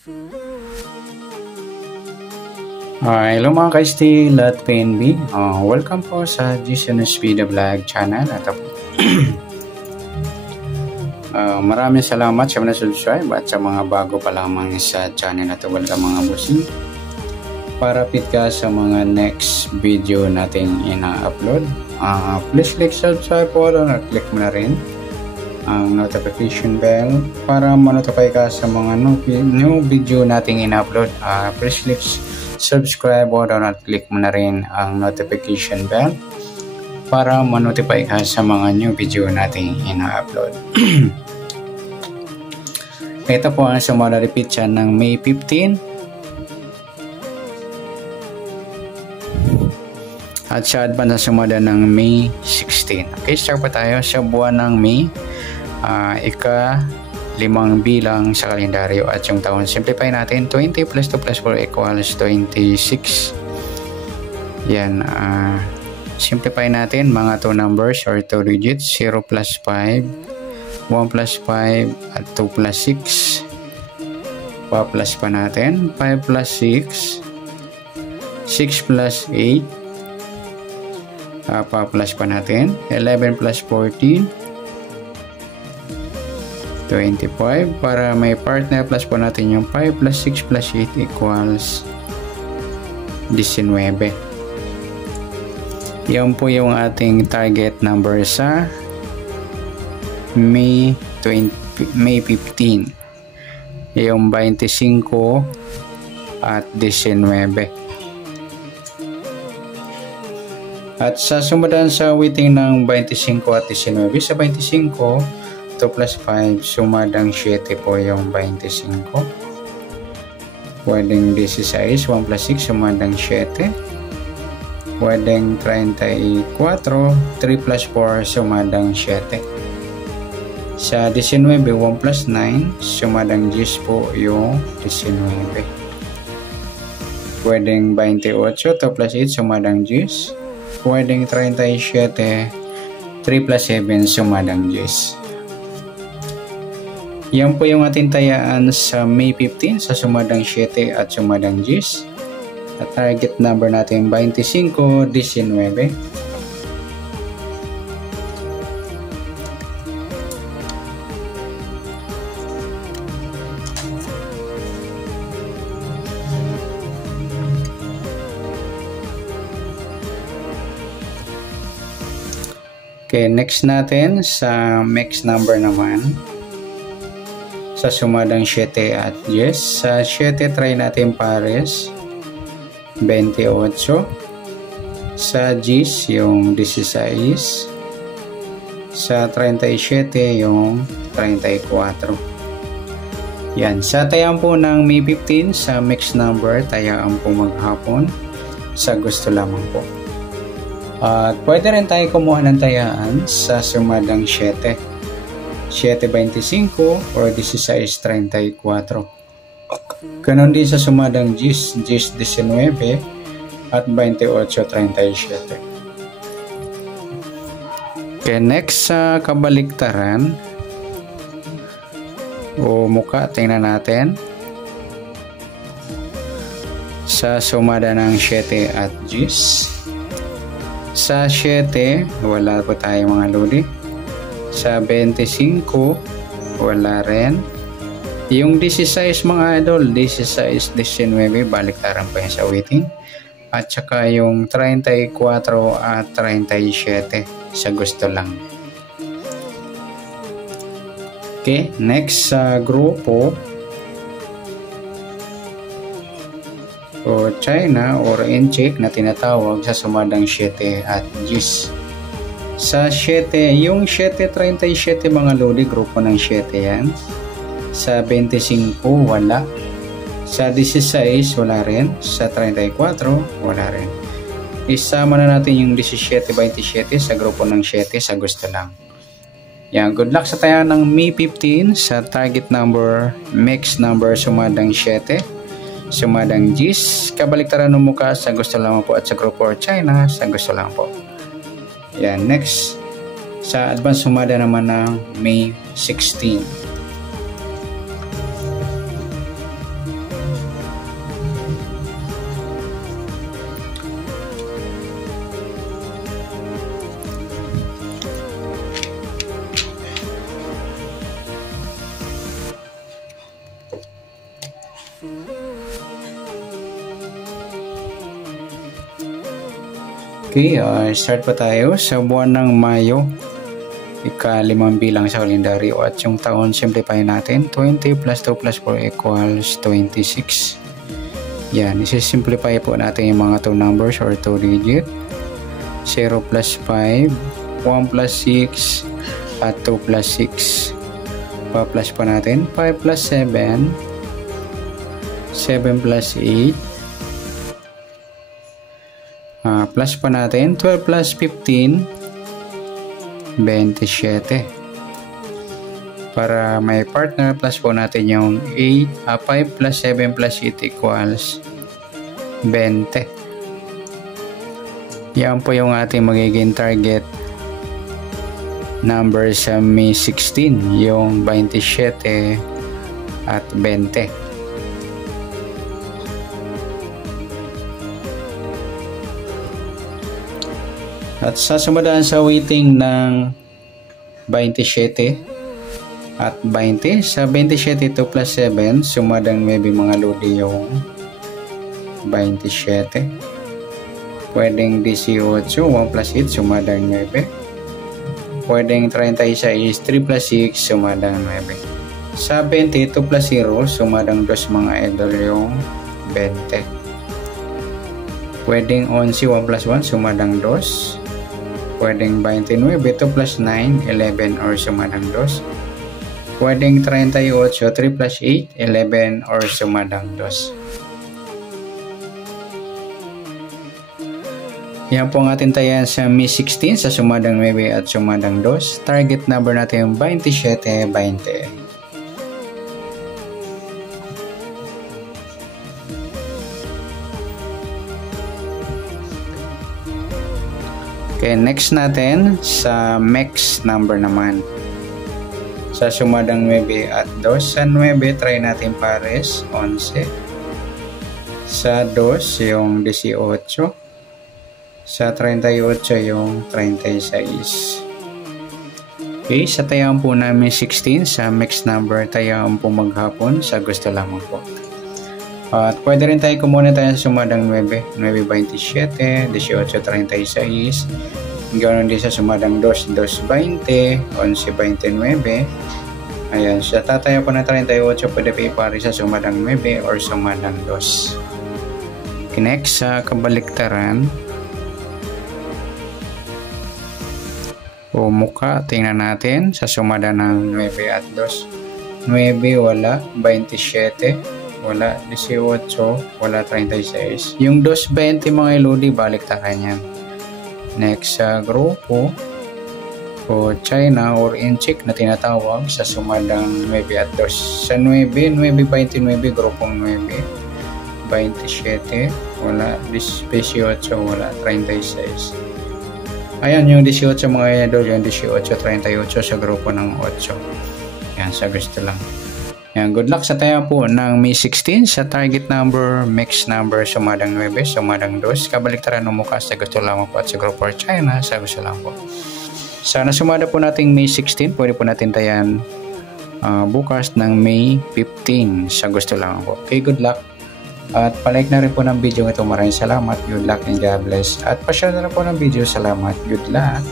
Hello mga ka-still at PNB. Welcome po sa GCNS Video Vlog channel. Maraming salamat sa mga subscribe at sa mga bago pa lamang sa channel na ito. Welcome mga bossing. Para fit ka sa mga next video nating ina-upload, please click subscribe po at click mo na rin ang notification bell para ma-notify ka sa mga new video nating ina-upload. Please click subscribe at click mo na rin ang notification bell para ma-notify ka sa mga new video nating ina-upload. Ito po ang sumada repeat siya ng May 15 at sa advance na sumada ng May 16. Okay, start pa tayo sa buwan ng May. Ika-5 bilang sa kalendaryo at yung taon. Simplify natin. 20 plus 2 plus 4 equals 26. Yan. Simplify natin mga 2 numbers or 2 digits. 0 plus 5, 1 plus 5, at 2 plus 6. Pa-plus pa natin. 5 plus 6, 6 plus 8. Pa-plus pa natin. 11 plus 14, 25. Para may partner, plus po natin yung 5 plus 6 plus 8 equals 19. Yan po yung ating target number sa May 15. Yung 25 at 19. At sa sumundan sa waiting ng 25 at 19, sa 25 2 plus 5, sumadang 7 po yung 25. Pwedeng 16, 1 plus 6, sumadang 7. Pwedeng 34, 3 plus 4, sumadang 7. Sa 19, 1 plus 9, sumadang 10 po yung 19. Pwedeng 28, 2 plus 8, sumadang 10. Pwedeng 37, 3 plus 7, sumadang 10. Yan po yung ating tayaan sa May 15 sa sumadang 7 at sumadang 10. At target number natin 25, 19. Okay, next natin sa mixed number naman. Sa sumadang 7 at 10. Sa 7, try natin pares. 28. Sa 10, yung 16. Sa 37, yung 34. Yan. Sa tayaan po ng May 15, sa mixed number, tayaan po maghapon. Sa gusto lamang po. At pwede rin tayo kumuha ng tayaan sa sumadang 7. 7.25 or 16.34. Ganon din sa sumadang 10, 10.19 at 28.37. Okay, next sa kabaliktaran o muka, tingnan natin. Sa sumada ng 7 at 10. Sa 7, wala po tayo mga lodi. Sa 25, wala rin. Yung 16 mga idol, 16, 19, baliktaran pa yun sa waiting. At saka yung 34 at 37 sa gusto lang. Okay, next sa grupo o China or Incheck na tinatawag sa sumadang 7 at 10. Sa 7, yung 7.37 mga lodi, grupo ng 7 yan. Sa 25, wala. Sa 16, wala rin. Sa 34, wala rin. Isama na natin yung 17.27 sa grupo ng 7 sa gusto lang. Yan, good luck sa tayo ng May 15 sa target number, mixed number, sumadang 7. Sumadang 10, kabaliktaran ng muka sa gusto lang po at sa grupo or China sa gusto lang po. Yan, next sa advance sumada naman ng May 16. Okay, start pa tayo sa buwan ng Mayo. Ika-5 bilang sa kalendaryo at yung taon simplify natin. 20 plus 2 plus 4 equals 26. Yan, isi-simplify po natin yung mga 2 numbers or 2 digit. 0 plus 5, 1 plus 6, at 2 plus 6. Pa-plus pa natin. 5 plus 7, 7 plus 8. Plus pa natin. 12 plus 15, 27. Para may partner, plus po natin yung 5 plus 7 plus 8 equals 20. Yan po yung ating magiging target number sa May 16, yung 27 at 20. At sasamadaan sa weighting ng 27 at 20. Sa 27, 2 plus 7, sumadang maybe mga lodi yung 27. Pwedeng 18, 1 plus 8, sumadang 9. Pwedeng 36, 3 plus 6, sumadang 9. Sa 20, 2 plus 0, sumadang 2 mga idol yung 20. Pwedeng 11, 1 plus 1, sumadang 2. Pwedeng 29, 2 plus 9, 11 or sumadang 2. Pwedeng 38, 3 plus 8, 11 or sumadang 2. Yan po ang ating tayan sa May 16 sa sumadang 9 at sumadang 2. Target number natin yung 27, 20. Okay, next natin sa max number naman. Sa sumadang 9 at 2. Sa 9, try natin pares, 11. Sa 2, yung 18. Sa 38, yung 36. Okay, sa tayaan po namin 16, sa max number, tayaan po maghapon, sa gusto lamang po. At pwede rin tayo kumuna tayo sa sumadang 9, 9.27, 18.36, ganoon din sa sumadang 2, 2.20, 11.29. Ayan, sa tataya po na 38, pwede pa ipari sa sumadang 9 or sumadang 2. Next, sa kabaliktaran o muka, tingnan natin sa sumada ng 9 at 2. 9 wala, 27 wala, 18 wala, 36. Yung 2.20 mga iludi, baliktaran yan. Next sa grupo o China or inchik na tinatawag sa sumadang 9 at 2. Sa 9, 9.29 grupong 9, 27 wala, 18 wala, 36. Ayan yung 18 mga idol, yung 18, 38 sa grupo ng 8. Yan, sa gusto lang. Yan, good luck sa tayo po ng May 16 sa target number, mix number, sumadang 9, sumadang 2. Kabaliktaran ng mukha sa gusto lamang po at sa group for China, sa gusto lang po. Sana sumada po nating May 16, pwede po natin tayan bukas ng May 15 sa gusto lamang po. Okay, good luck. At palike na rin po ng video ito. Maraming salamat. Good luck and God bless. At pa-share na rin po ng video. Salamat. Good luck.